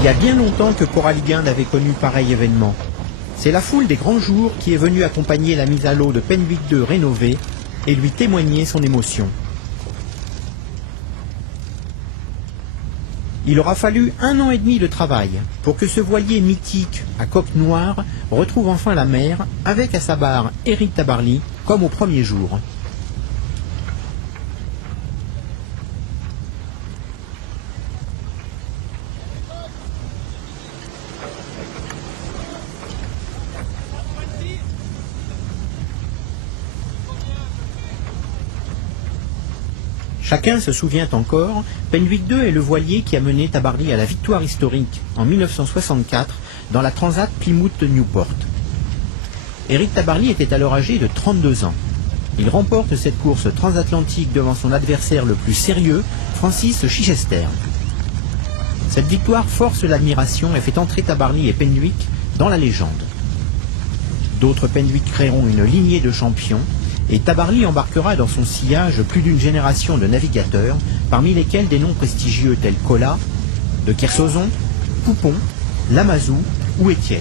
Il y a bien longtemps que Coralligen n'avait connu pareil événement. C'est la foule des grands jours qui est venue accompagner la mise à l'eau de Penwick II rénové et lui témoigner son émotion. Il aura fallu 1 an et demi de travail pour que ce voilier mythique à coque noire retrouve enfin la mer avec à sa barre Éric Tabarly comme au premier jour. Chacun se souvient encore, Penwick II est le voilier qui a mené Tabarly à la victoire historique en 1964 dans la Transat Plymouth-Newport. Éric Tabarly était alors âgé de 32 ans. Il remporte cette course transatlantique devant son adversaire le plus sérieux, Francis Chichester. Cette victoire force l'admiration et fait entrer Tabarly et Penwick dans la légende. D'autres Penwick créeront une lignée de champions, et Tabarly embarquera dans son sillage plus d'une génération de navigateurs, parmi lesquels des noms prestigieux tels Colas, de Kersozon, Poupon, Lamazou ou Étienne.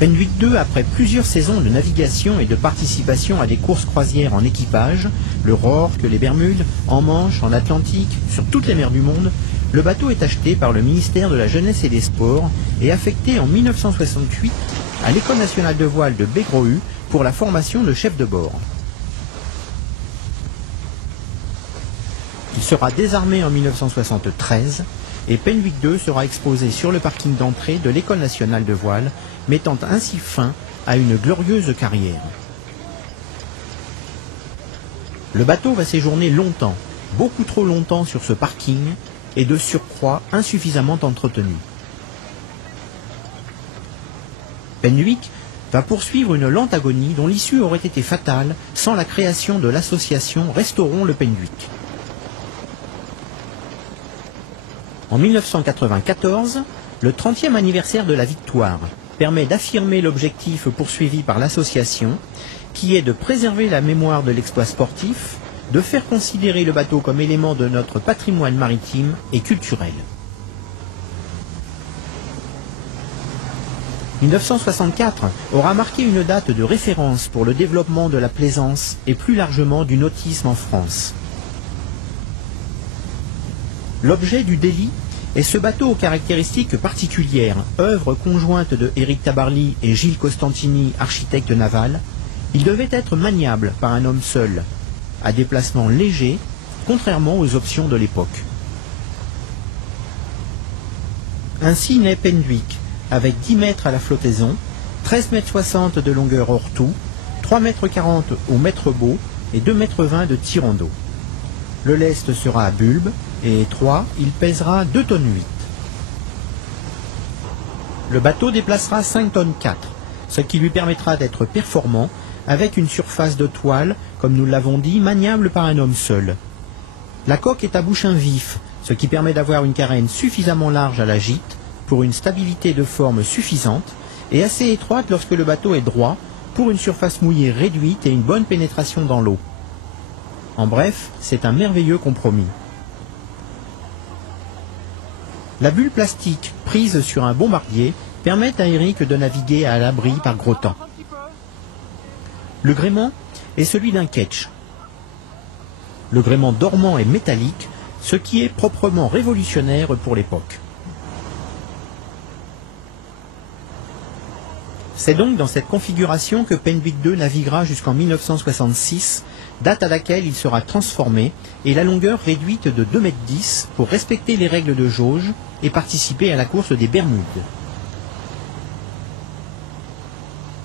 Penwick II, après plusieurs saisons de navigation et de participation à des courses croisières en équipage, le Rorke, les Bermudes, en Manche, en Atlantique, sur toutes les mers du monde, le bateau est acheté par le ministère de la Jeunesse et des Sports et affecté en 1968 à l'École nationale de voile de Bégrohu pour la formation de chef de bord. Il sera désarmé en 1973 et Penwick II sera exposé sur le parking d'entrée de l'École nationale de voile, mettant ainsi fin à une glorieuse carrière. Le bateau va séjourner longtemps, beaucoup trop longtemps sur ce parking et de surcroît insuffisamment entretenu. Penwick va poursuivre une lente agonie dont l'issue aurait été fatale sans la création de l'association Restaurons le Penwick. En 1994, le 30e anniversaire de la victoire permet d'affirmer l'objectif poursuivi par l'association, qui est de préserver la mémoire de l'exploit sportif, de faire considérer le bateau comme élément de notre patrimoine maritime et culturel. 1964 aura marqué une date de référence pour le développement de la plaisance et plus largement du nautisme en France. L'objet du délit est ce bateau aux caractéristiques particulières, œuvre conjointe de Éric Tabarly et Gilles Costantini, architecte naval. Il devait être maniable par un homme seul, à déplacement léger, contrairement aux options de l'époque. Ainsi naît Penduic, avec 10 mètres à la flottaison, 13,60 m de longueur hors tout, 3,40 m au mètre beau et 2,20 m de tirant d'eau. Le lest sera à bulbe et étroit, il pèsera 2,8 tonnes. Le bateau déplacera 5,4 tonnes, ce qui lui permettra d'être performant avec une surface de toile, comme nous l'avons dit, maniable par un homme seul. La coque est à bouchin vif, ce qui permet d'avoir une carène suffisamment large à la gîte pour une stabilité de forme suffisante et assez étroite lorsque le bateau est droit pour une surface mouillée réduite et une bonne pénétration dans l'eau. En bref, c'est un merveilleux compromis. La bulle plastique prise sur un bombardier permet à Éric de naviguer à l'abri par gros temps. Le gréement est celui d'un ketch. Le gréement dormant est métallique, ce qui est proprement révolutionnaire pour l'époque. C'est donc dans cette configuration que Penduic II naviguera jusqu'en 1966, date à laquelle il sera transformé et la longueur réduite de 2,10 m pour respecter les règles de jauge et participer à la course des Bermudes.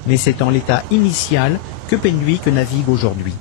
Mais c'est en l'état initial que Penduic navigue aujourd'hui.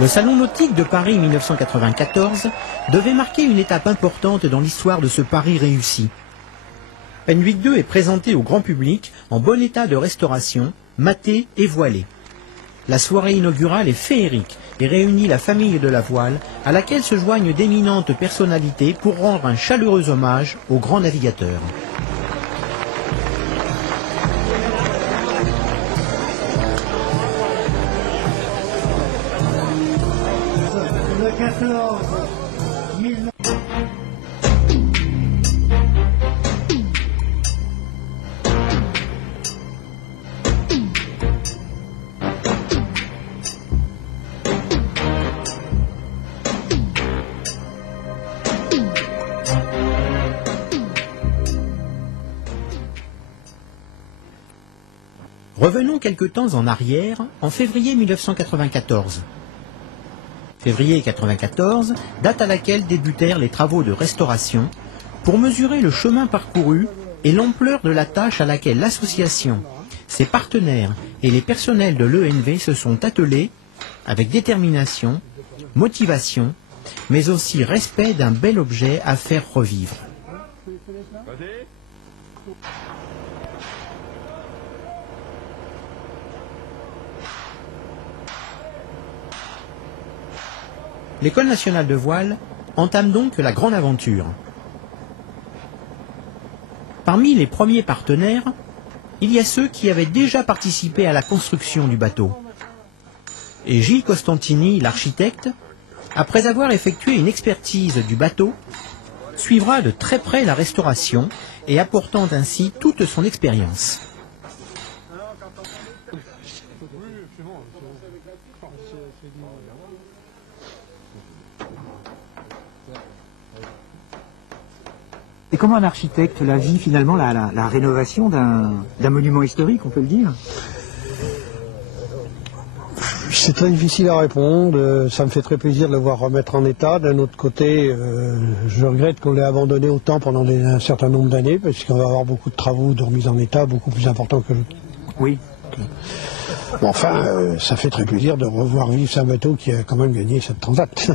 Le Salon nautique de Paris 1994 devait marquer une étape importante dans l'histoire de ce pari réussi. Penwick 2 est présenté au grand public en bon état de restauration, maté et voilé. La soirée inaugurale est féerique et réunit la famille de la voile à laquelle se joignent d'éminentes personnalités pour rendre un chaleureux hommage au grand navigateur. Revenons quelque temps en arrière, en février 1994. Février 1994, date à laquelle débutèrent les travaux de restauration, pour mesurer le chemin parcouru et l'ampleur de la tâche à laquelle l'association, ses partenaires et les personnels de l'ENV se sont attelés avec détermination, motivation, mais aussi respect d'un bel objet à faire revivre. L'École nationale de voile entame donc la grande aventure. Parmi les premiers partenaires, il y a ceux qui avaient déjà participé à la construction du bateau. Et Gilles Costantini, l'architecte, après avoir effectué une expertise du bateau, suivra de très près la restauration et apportant ainsi toute son expérience. Et comment un architecte la vit finalement la rénovation d'un monument historique, on peut le dire? C'est très difficile à répondre, ça me fait très plaisir de le voir remettre en état. D'un autre côté, je regrette qu'on l'ait abandonné autant pendant un certain nombre d'années, parce qu'on va avoir beaucoup de travaux de remise en état, beaucoup plus importants que... Oui. Bon, enfin, ça fait très plaisir de revoir vivre ce bateau qui a quand même gagné cette transat.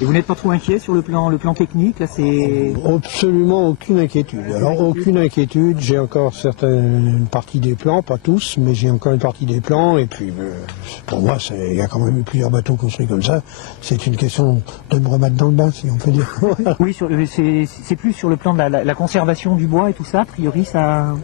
Et vous n'êtes pas trop inquiet sur le plan technique là, c'est... Absolument aucune inquiétude. Alors aucune inquiétude, j'ai encore une partie des plans, pas tous, mais j'ai encore une partie des plans, et puis pour moi, il y a quand même eu plusieurs bateaux construits comme ça. C'est une question de me remettre dans le bain, si on peut dire. Oui, c'est plus sur le plan de la conservation du bois et tout ça, a priori ça...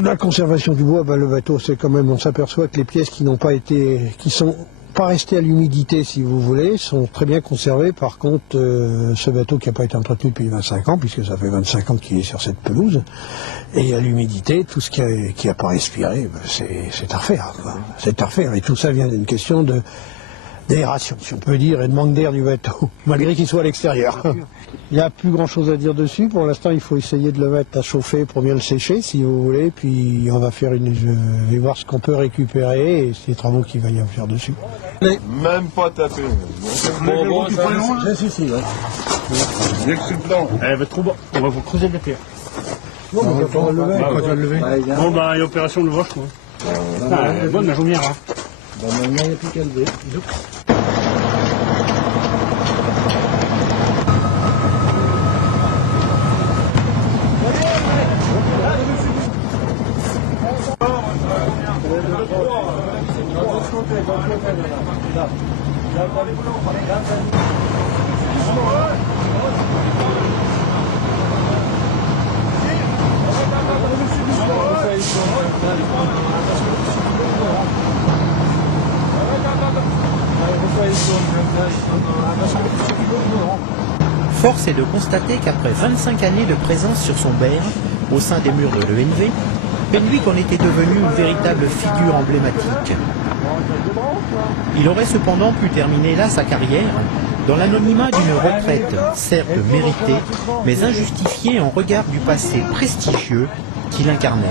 La conservation du bois, le bateau, c'est quand même, on s'aperçoit que les pièces qui sont pas restées à l'humidité, si vous voulez, sont très bien conservées. Par contre, ce bateau qui n'a pas été entretenu depuis 25 ans, puisque ça fait 25 ans qu'il est sur cette pelouse, et à l'humidité, tout ce qui a pas respiré, c'est à refaire. C'est à refaire. Et tout ça vient d'une question d'aération, si on peut dire, et de manque d'air du bateau, malgré qu'il soit à l'extérieur. Il n'y a plus grand chose à dire dessus. Pour l'instant, il faut essayer de le mettre à chauffer pour bien le sécher, si vous voulez. Puis on va faire je vais voir ce qu'on peut récupérer et les travaux qu'il va y avoir dessus. Même pas taper. Bon, ça, si, ouais. dès que c'est le plan. Elle va être trop bas. On va vous creuser de la terre. Non, mais quand on va le lever. Quand on va le lever. Bon, il y a opération de vache, quoi. Bonne la journée, hein. Maintenant, il n'y a plus qu'à lever. Force est de constater qu'après 25 années de présence sur son berre, au sein des murs de l'ENV, Penwick en était devenu une véritable figure emblématique. Il aurait cependant pu terminer là sa carrière, dans l'anonymat d'une retraite, certes méritée, mais injustifiée en regard du passé prestigieux qu'il incarnait.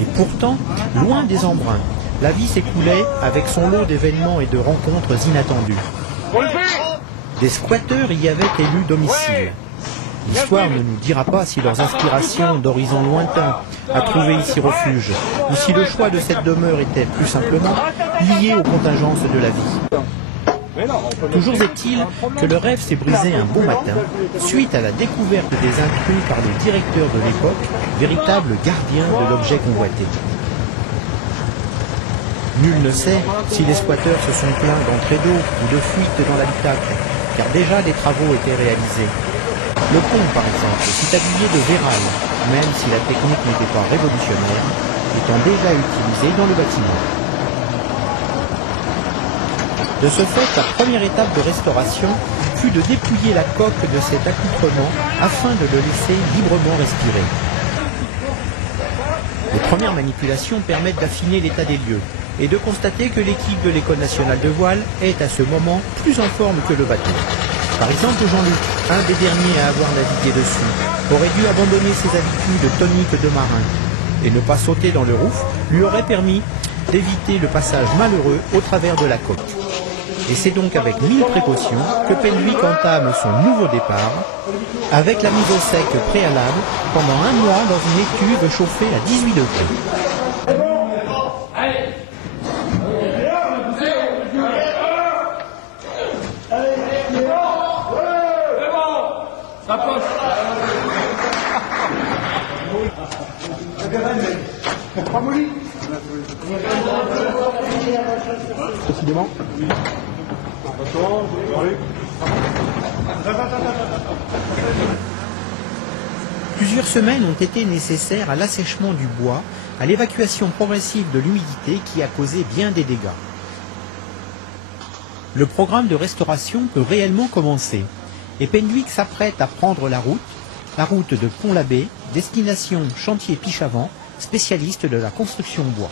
Et pourtant, loin des embruns, la vie s'écoulait avec son lot d'événements et de rencontres inattendues. Des squatteurs y avaient élu domicile. L'histoire ne nous dira pas si leurs aspirations d'horizons lointains à trouver ici refuge, ou si le choix de cette demeure était plus simplement lié aux contingences de la vie. Toujours est-il que le rêve s'est brisé un beau matin, suite à la découverte des intrus par le directeur de l'époque, véritable gardien de l'objet convoité. Nul ne sait si les squatteurs se sont plaints d'entrée d'eau ou de fuite dans l'habitacle, car déjà des travaux étaient réalisés. Le pont, par exemple, fut habillé de verral, même si la technique n'était pas révolutionnaire, étant déjà utilisée dans le bâtiment. De ce fait, la première étape de restauration fut de dépouiller la coque de cet accoutrement afin de le laisser librement respirer. Les premières manipulations permettent d'affiner l'état des lieux et de constater que l'équipe de l'École nationale de voile est à ce moment plus en forme que le bateau. Par exemple, Jean-Luc, un des derniers à avoir navigué dessus, aurait dû abandonner ses habitudes toniques de marin, et ne pas sauter dans le rouf lui aurait permis d'éviter le passage malheureux au travers de la coque. Et c'est donc avec 1000 précautions que Penwick entame son nouveau départ, avec la mise au sec préalable pendant un mois dans une écuve chauffée à 18 degrés. Décidément. Plusieurs semaines ont été nécessaires à l'assèchement du bois, à l'évacuation progressive de l'humidité qui a causé bien des dégâts. Le programme de restauration peut réellement commencer, et Penwick s'apprête à prendre la route de Pont-l'Abbé, destination chantier Pichavant, spécialiste de la construction bois.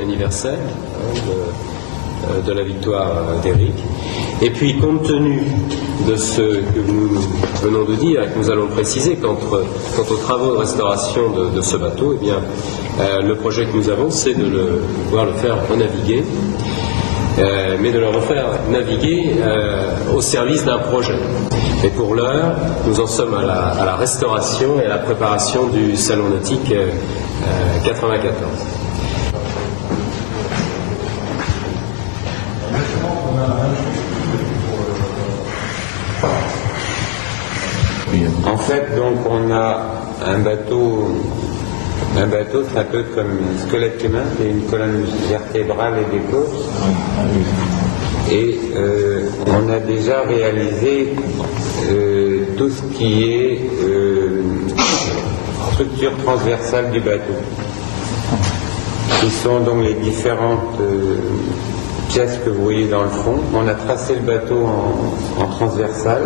Anniversaire de la victoire d'Éric. Et puis, compte tenu de ce que nous venons de dire et que nous allons préciser quant aux travaux de restauration de ce bateau, eh bien, le projet que nous avons, c'est de pouvoir le faire renaviguer, mais de le refaire naviguer au service d'un projet. Et pour l'heure, nous en sommes à la restauration et à la préparation du salon nautique 94. En fait, donc, on a un bateau, c'est un peu comme un squelette humain, c'est une colonne vertébrale et des côtes. Et on a déjà réalisé tout ce qui est structures transversales du bateau, qui sont donc les différentes pièces que vous voyez dans le fond. On a tracé le bateau en transversal,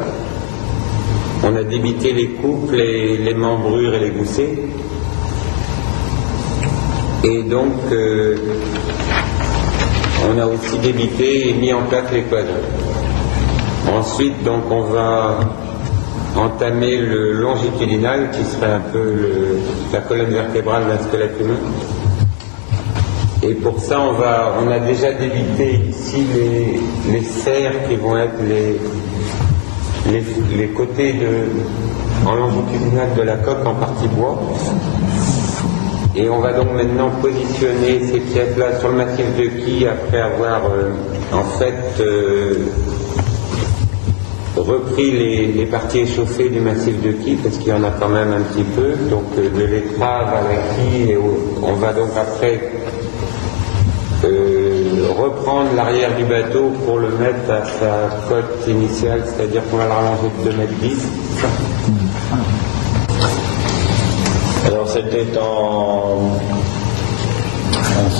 on a débité les coupes, les membrures et les goussets, et donc on a aussi débité et mis en place les cloisons. Ensuite, donc, on va entamer le longitudinal, qui serait un peu la colonne vertébrale d'un squelette humain. Et pour ça, on a déjà débité ici les serres qui vont être les côtés en longitudinal de la coque en partie bois. Et on va donc maintenant positionner ces pièces-là sur le massif de quille après avoir repris les parties échauffées du massif de quille, parce qu'il y en a quand même un petit peu, donc de l'étrave à la quille, et on va donc après reprendre l'arrière du bateau pour le mettre à sa cote initiale, c'est-à-dire qu'on va le rallonger de 2,10 m. Alors c'était en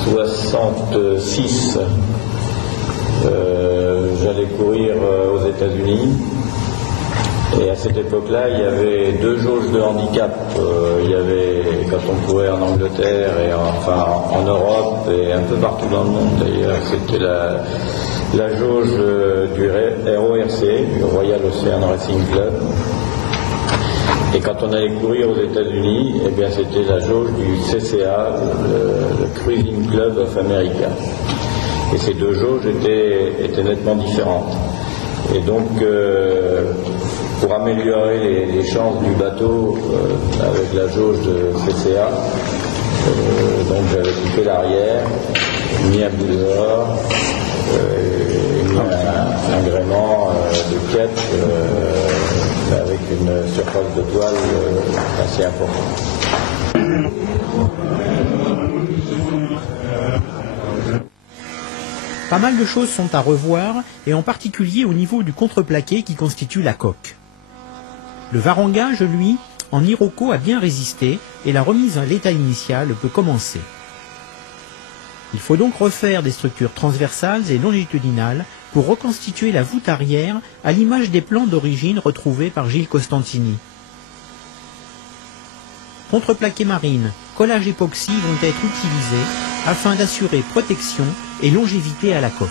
66, j'allais courir aux États-Unis, et à cette époque-là il y avait 2 jauges de handicap. Il y avait, quand on courait en Angleterre et en Europe et un peu partout dans le monde d'ailleurs, c'était la jauge du RORC, du Royal Ocean Racing Club. Et quand on allait courir aux États-Unis, eh bien c'était la jauge du CCA, le Cruising Club of America. Et ces 2 jauges étaient nettement différentes. Et donc, pour améliorer les chances du bateau avec la jauge de CCA, donc j'avais coupé l'arrière, mis un bout dehors, mis un gréement de quête avec une surface de toile assez importante. Pas mal de choses sont à revoir, et en particulier au niveau du contreplaqué qui constitue la coque. Le varangage, lui, en iroko a bien résisté, et la remise à l'état initial peut commencer. Il faut donc refaire des structures transversales et longitudinales pour reconstituer la voûte arrière à l'image des plans d'origine retrouvés par Gilles Costantini. Contreplaqué marine, collage époxy vont être utilisés afin d'assurer protection et longévité à la coque.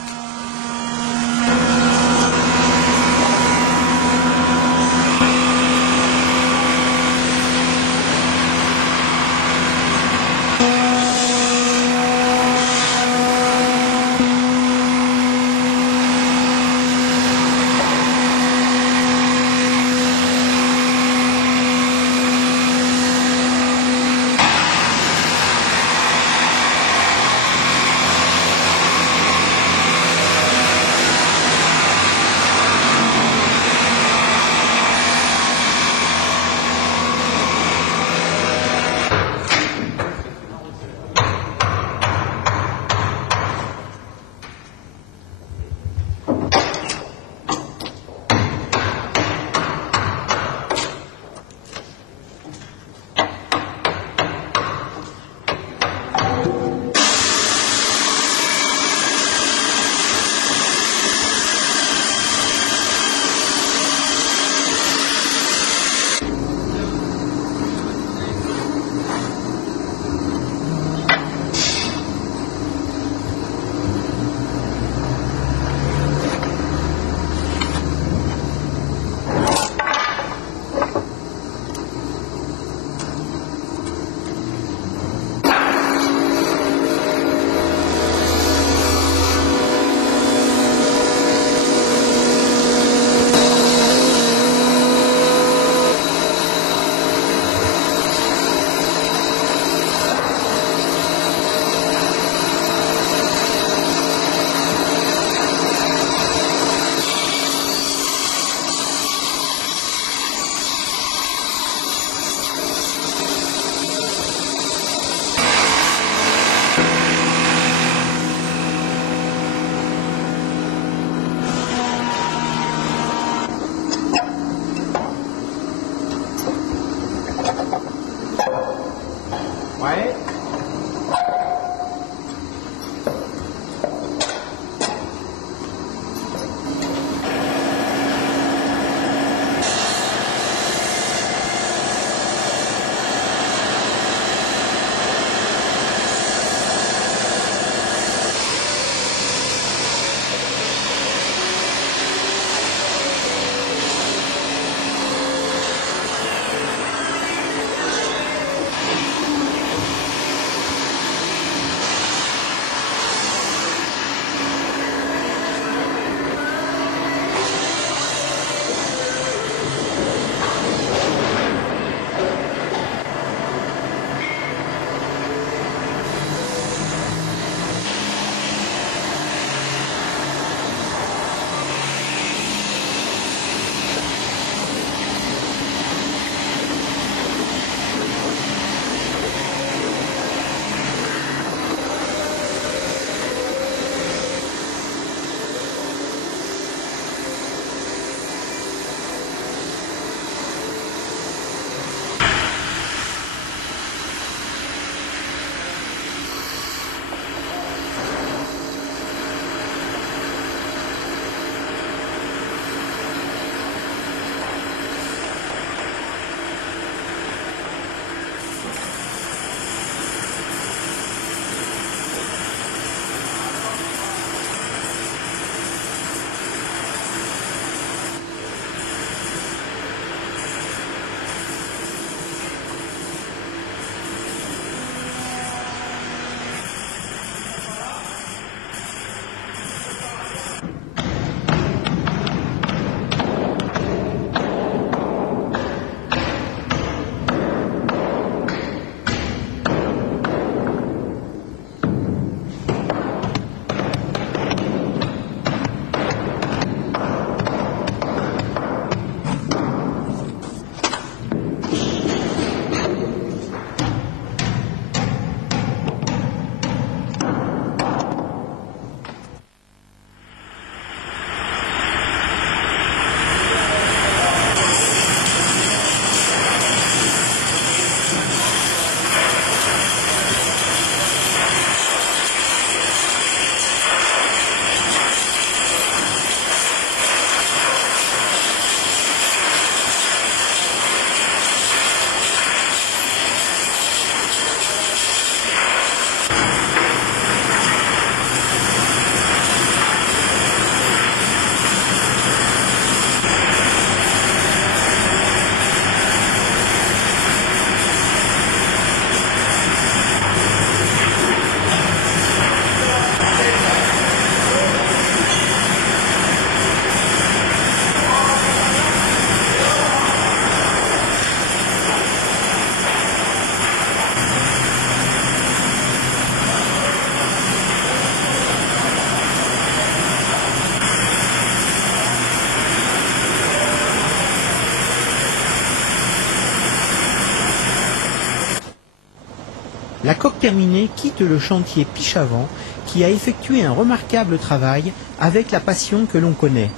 La coque terminée quitte le chantier Pichavant qui a effectué un remarquable travail avec la passion que l'on connaît.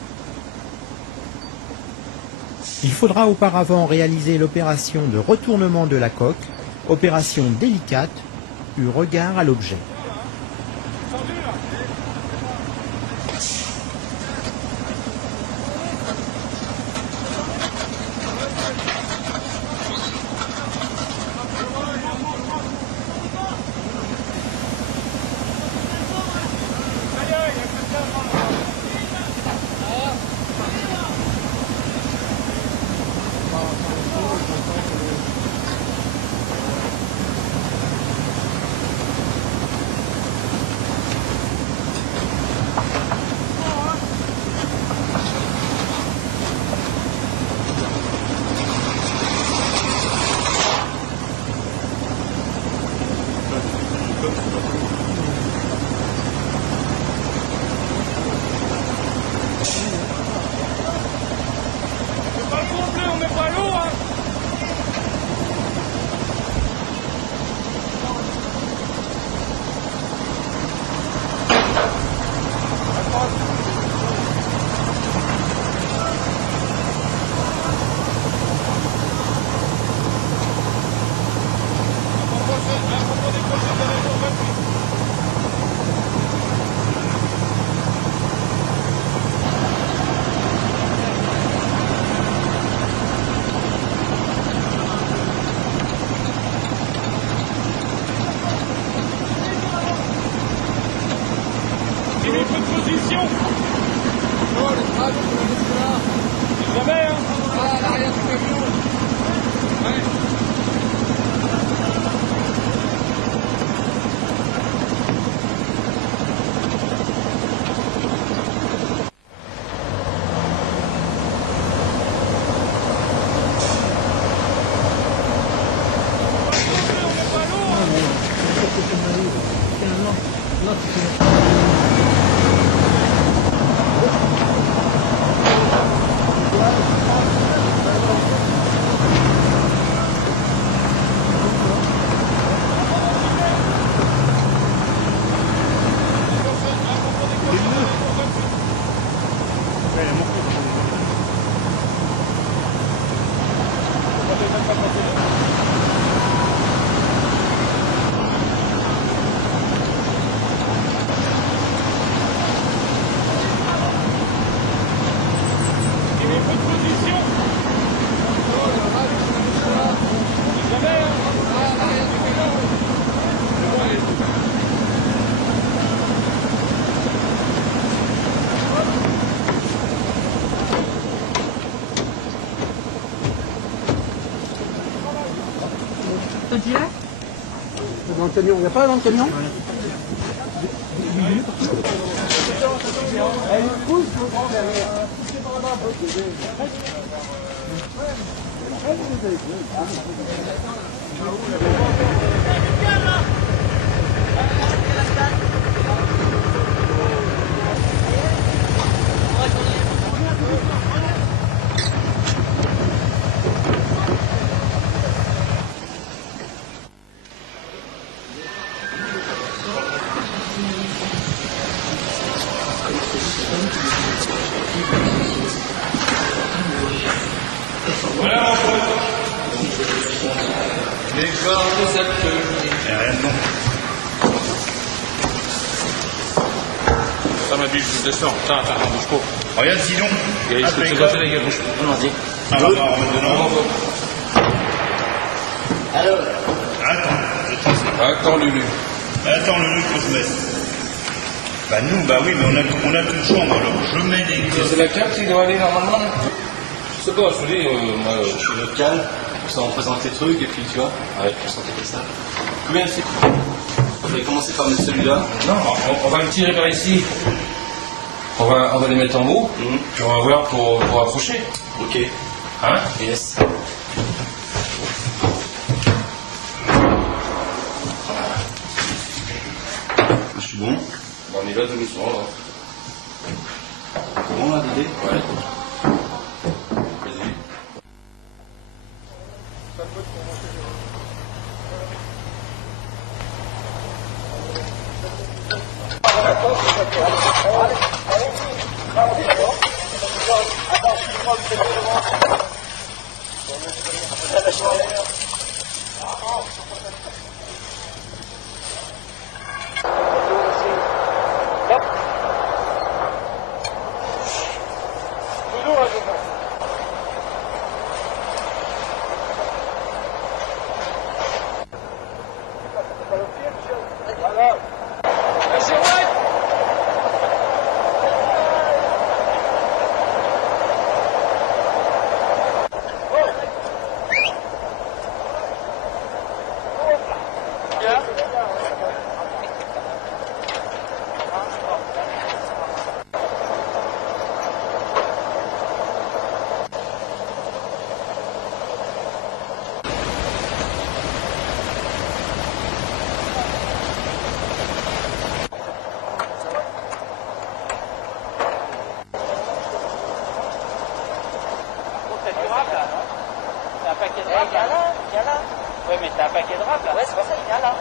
Il faudra auparavant réaliser l'opération de retournement de la coque, opération délicate, eu regard à l'objet. Dans le camion, il n'y a pas dans le camion? Ça m'a dit, je descends. Attends, bouge pas. Regarde, sinon. Il risque de se casser la gueule, bouge pas. Non, vas-y. Ah, bah, on va dedans. Alors, Attends, je transmets. Attends, Lulu. Attends, le truc qu'on se mette. Bah, nous, bah oui, mais on a toute chambre, alors je mets des gosses. C'est la carte qui doit aller normalement, là? Je sais pas, je te dis, moi, Je suis local, ça représente les trucs, et puis tu vois, ouais, je sentais comme ça. Combien c'est? Je vais commencer par mettre celui-là. non, on va le tirer par ici. On va les mettre en haut, puis on va voir pour accrocher. Ok. Hein? Yes. Je suis bon. On y va doucement, là. C'est bon là, Dédé? Ouais. Vas-y. paquet de rap. Il y a là. Ouais, mais t'as un paquet de rap là. Ouais, c'est pour ça qu'il y a là.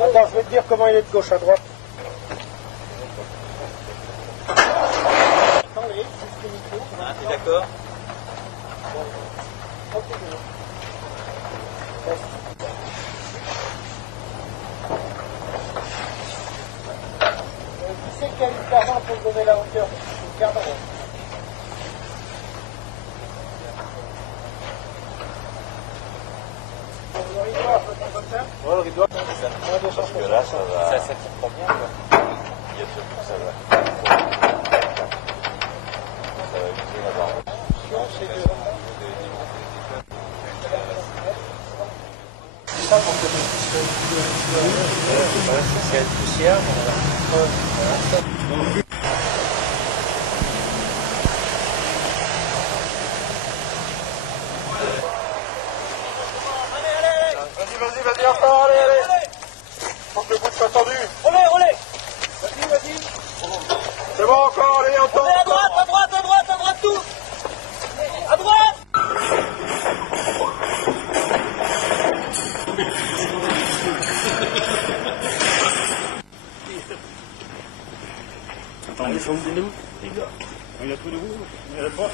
Attends, je vais te dire comment il est de gauche à droite. Attendez, juste le micro. Ah, t'es d'accord? Qui c'est qui a eu 40 pour me donner la hauteur? C'est 40. Ouais, le rideau, c'est ça. Parce que là, ça va. Ça tire pas bien, quoi. Il y a ce que ça va. Ça va user la barre. C'est ça pour que je puisse c'est une poussière. Vas-y, encore, allez. Faut que le bout soit tendu. Roulez. Vas-y. C'est bon, encore, allez, on tombe. À droite, tout. À droite. Attends, ils sont où, les gars? Il a tout de vous, il y a la porte.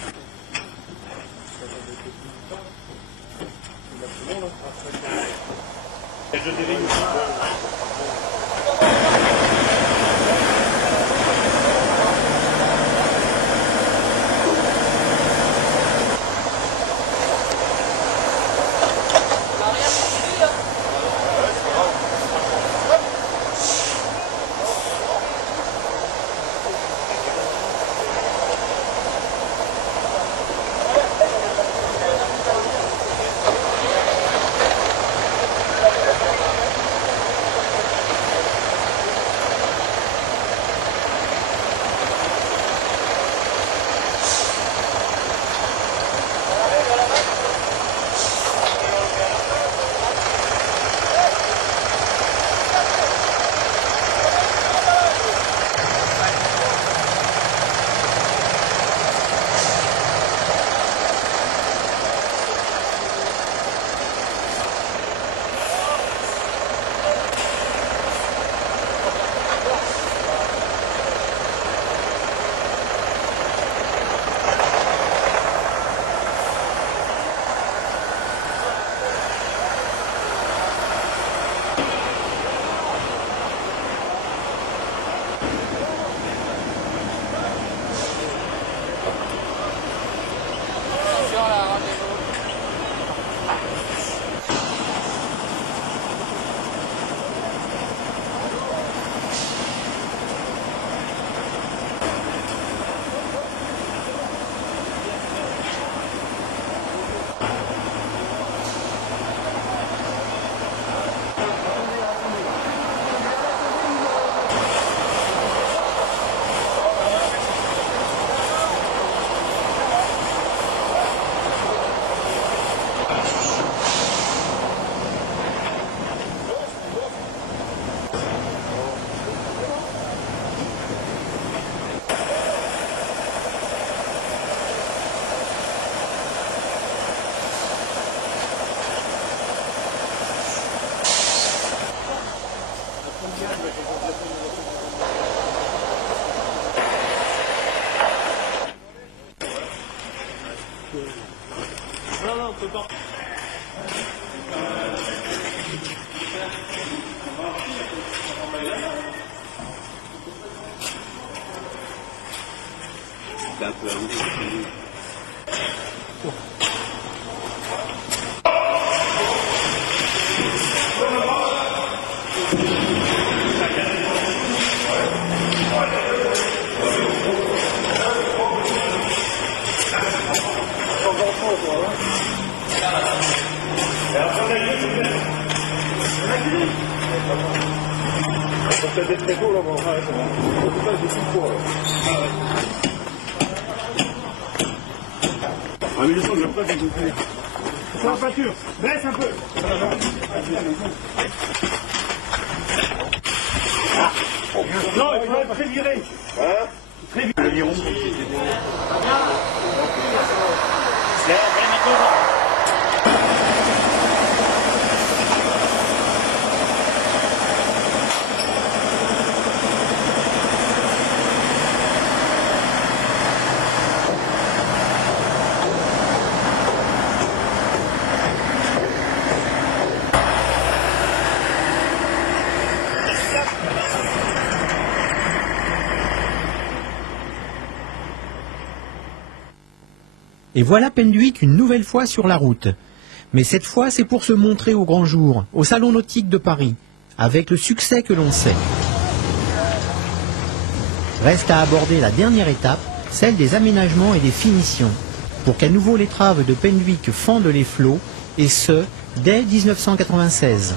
Je dirais Non, non, on peut pas. C'est un peu peut-être très tôt là, bon, ouais, c'est bon. En tout cas, j'ai tout pour là. Ah, mais le son, je pas que vous faites. C'est en pâture, baisse un peu. Non, il faut être très viré. Hein? Très viré. Le viron. Et voilà Penduick une nouvelle fois sur la route. Mais cette fois, c'est pour se montrer au grand jour, au Salon nautique de Paris, avec le succès que l'on sait. Reste à aborder la dernière étape, celle des aménagements et des finitions, pour qu'à nouveau l'étrave de Penduick fende les flots, et ce, dès 1996.